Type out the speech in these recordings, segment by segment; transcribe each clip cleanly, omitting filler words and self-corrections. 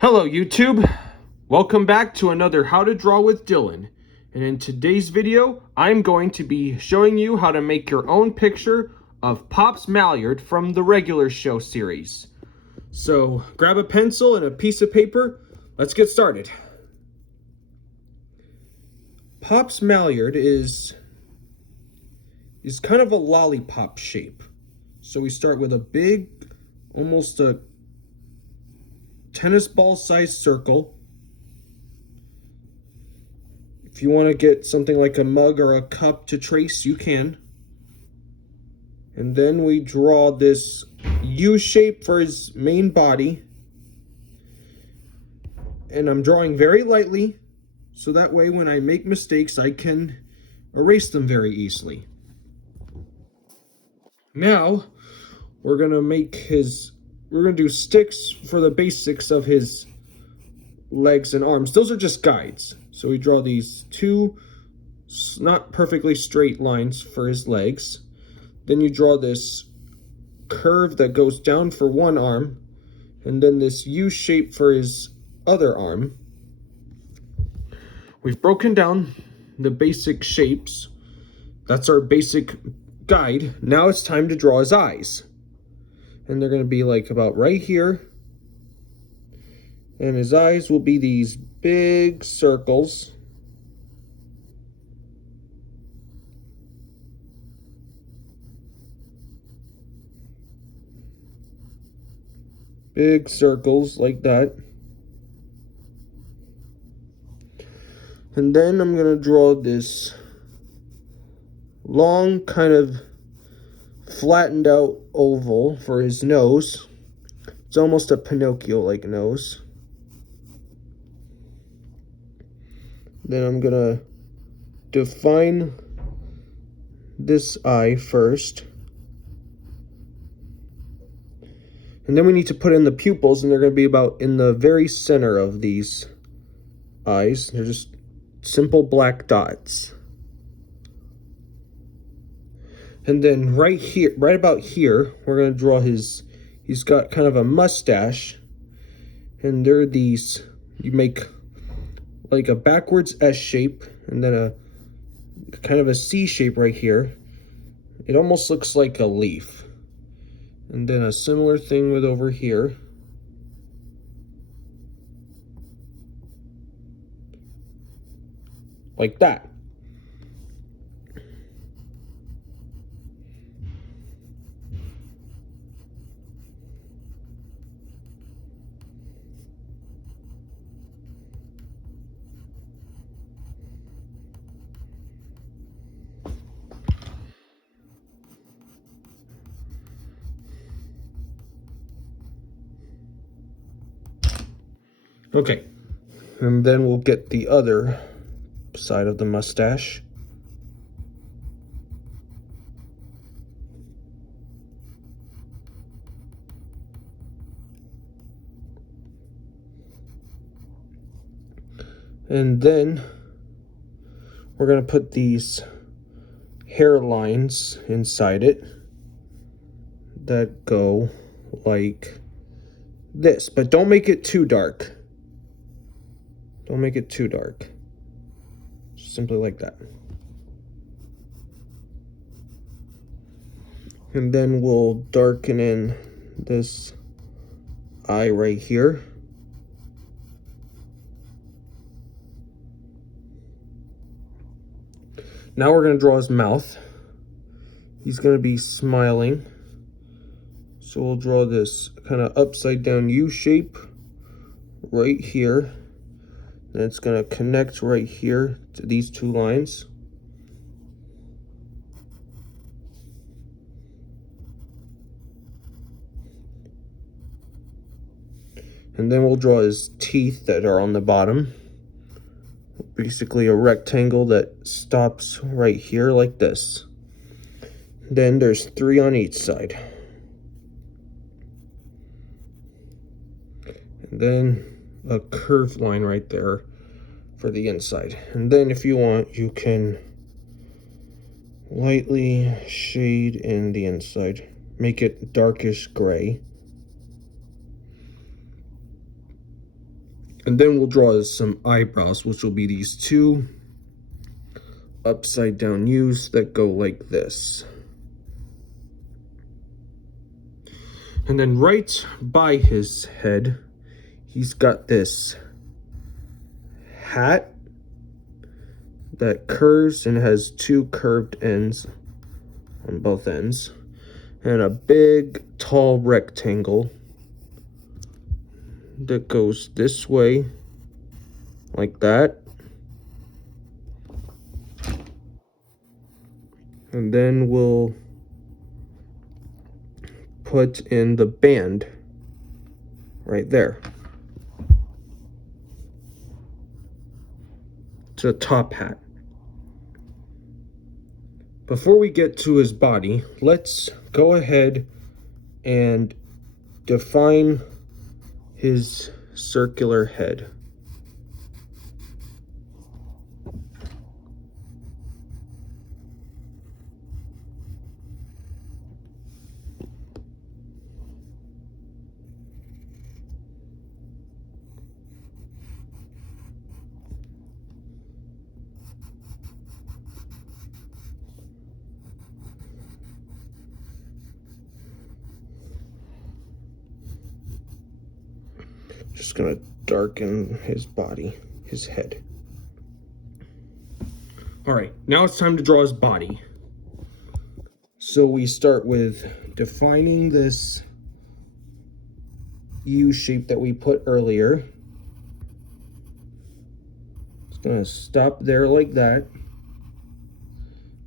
Hello YouTube, welcome back to another How to Draw with Dylan. And in today's video, I'm going to be showing you how to make your own picture of Pops Maellard from the regular show series. So grab a pencil and a piece of paper, let's get started. Pops Maellard is kind of a lollipop shape. So we start with a big, almost a tennis ball sized circle. If you want to get something like a mug or a cup to trace, you can. And then we draw this U shape for his main body. And I'm drawing very lightly, so that way when I make mistakes, I can erase them very easily. Now, we're gonna do sticks for the basics of his legs and arms. Those are just guides. So we draw these two not perfectly straight lines for his legs. Then you draw this curve that goes down for one arm, and then this U shape for his other arm. We've broken down the basic shapes. That's our basic guide. Now it's time to draw his eyes. And they're going to be like about right here. And his eyes will be these big circles. Big circles like that. And then I'm going to draw this long kind of flattened out oval for his nose. It's almost a Pinocchio-like nose. Then I'm going to define this eye first. And then we need to put in the pupils, and they're going to be about in the very center of these eyes. They're just simple black dots. And then right here, right about here, we're going to draw he's got kind of a mustache. And there are these, you make like a backwards S shape, and then a kind of a C shape right here. It almost looks like a leaf. And then a similar thing with over here. Like that. Okay, and then we'll get the other side of the mustache. And then we're going to put these hairlines inside it that go like this, but don't make it too dark. Don't make it too dark. Simply like that. And then we'll darken in this eye right here. Now we're going to draw his mouth. He's going to be smiling. So we'll draw this kind of upside down U shape right here. And it's going to connect right here to these two lines. And then we'll draw his teeth that are on the bottom. Basically a rectangle that stops right here like this. Then there's 3 on each side. And then a curved line right there for the inside. And then if you want, you can lightly shade in the inside. Make it darkish gray. And then we'll draw some eyebrows, which will be these two upside down U's that go like this. And then right by his head, he's got this hat that curves and has two curved ends on both ends, and a big tall rectangle that goes this way like that. And then we'll put in the band right there. It's a top hat. Before we get to his body, let's go ahead and define his circular head. Just gonna darken his body, his head. All right, now it's time to draw his body. So we start with defining this U shape that we put earlier. It's gonna stop there like that.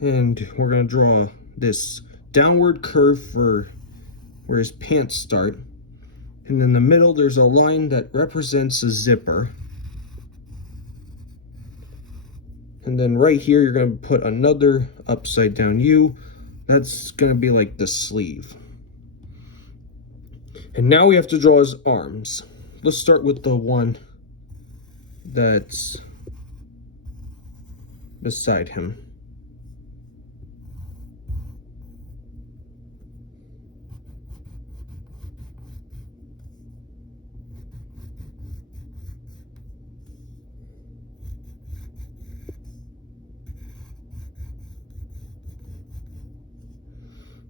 And we're gonna draw this downward curve for where his pants start. And in the middle, there's a line that represents a zipper. And then right here, you're going to put another upside down U. That's going to be like the sleeve. And now we have to draw his arms. Let's start with the one that's beside him.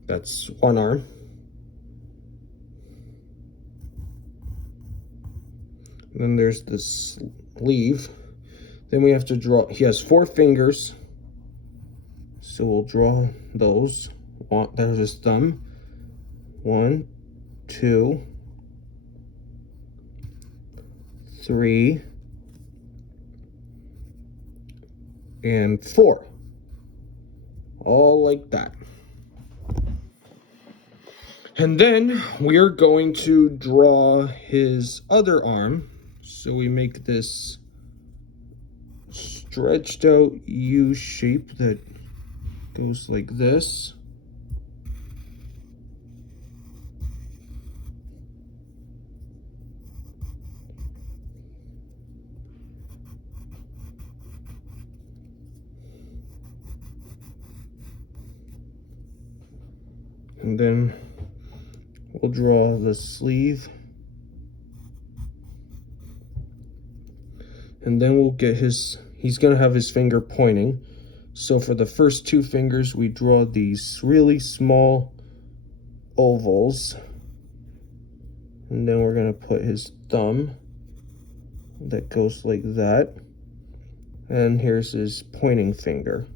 That's one arm. And then there's the sleeve. Then we have to draw, he has 4 fingers. So we'll draw those. There's his thumb. 1, 2, 3, and 4. All like that. And then we are going to draw his other arm. So we make this stretched out U shape that goes like this. And then we'll draw the sleeve. And then we'll get he's gonna have his finger pointing. So for the first 2 fingers, we draw these really small ovals. And then we're gonna put his thumb that goes like that. And here's his pointing finger.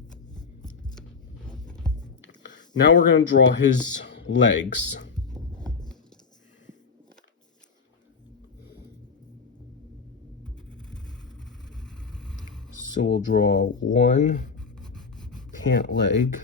Now we're gonna draw his legs. So we'll draw 1 pant leg.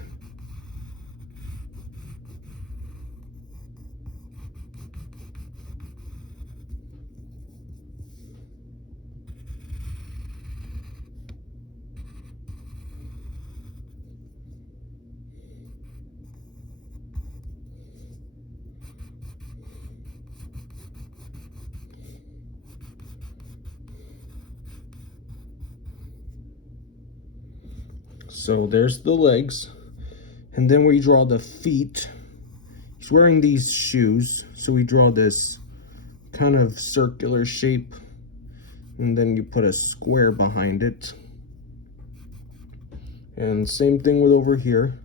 So there's the legs. And then we draw the feet. He's wearing these shoes, so we draw this kind of circular shape. And then you put a square behind it. And same thing with over here.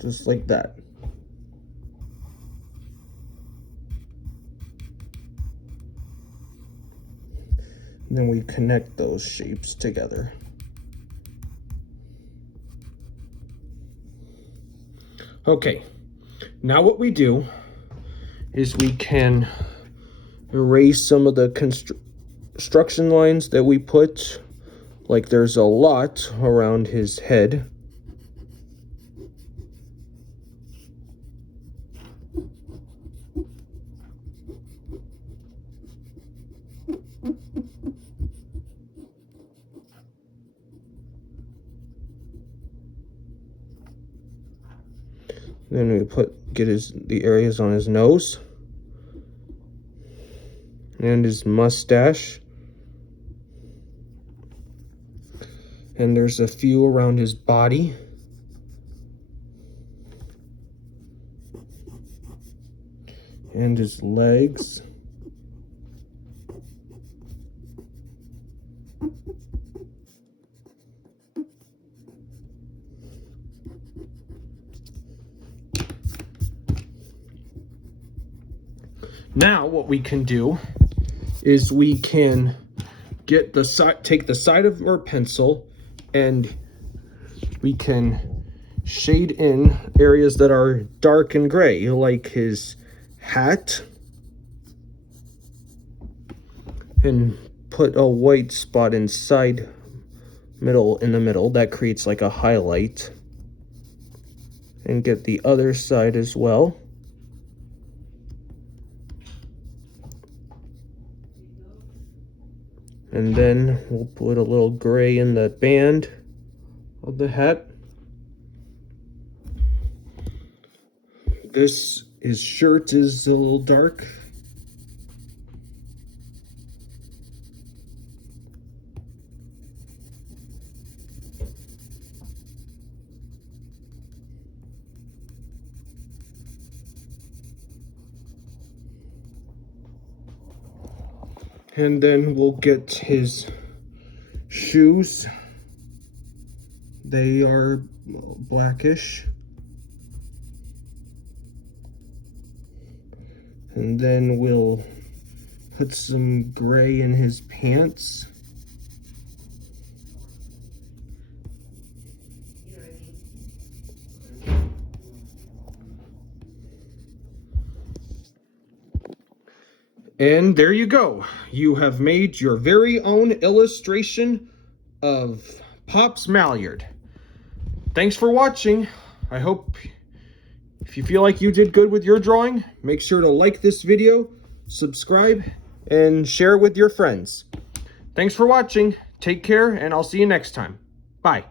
Just like that. And then we connect those shapes together. Okay, now what we do is we can erase some of the construction lines that we put. Like there's a lot around his head. Then we get the areas on his nose and his mustache. And there's a few around his body. And his legs. Now what we can do is we can get take the side of our pencil and we can shade in areas that are dark and gray, like his hat, and put a white spot inside in the middle that creates like a highlight, and get the other side as well. And then we'll put a little gray in the band of the hat. His shirt is a little dark. And then we'll get his shoes. They are blackish. And then we'll put some gray in his pants. And there you go. You have made your very own illustration of Pops Maellard. Thanks for watching. I hope if you feel like you did good with your drawing, make sure to like this video, subscribe, and share with your friends. Thanks for watching. Take care, and I'll see you next time. Bye.